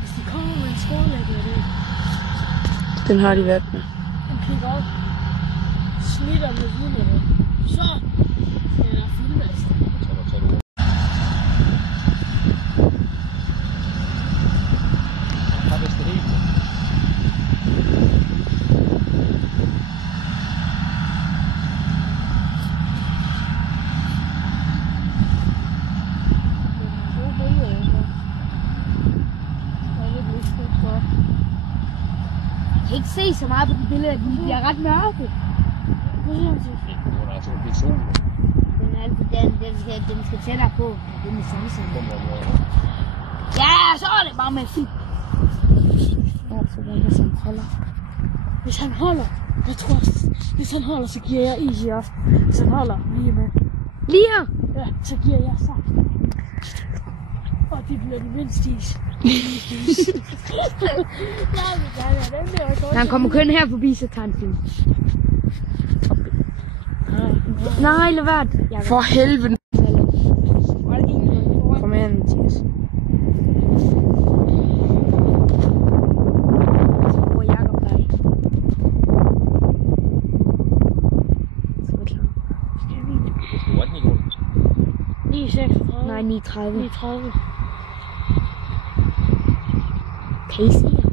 Hvis de kommer med en skålægger, det. Den har de været med. Den kigger op. Snitter med hunderne. Så skal der filmes. Jeg kan ikke se så meget på de billeder, de bliver ret mørke. Den skal tættere på. Den er samtidig. Ja, så er det bare med film. Hvis han holder, jeg tror, hvis han holder, så giver jeg is i aften. Hvis han holder lige med. Lige her? Ja, så giver jeg saft. Og det bliver det mindste is. Han kommer kun her forbi, så tager han film. Nej, lad være. For helvede. Kom her, Mathias. Så bruger Jacob dig. Så er det klar. 9,36. Nej, 9,30. 9,30. Kan I se jer?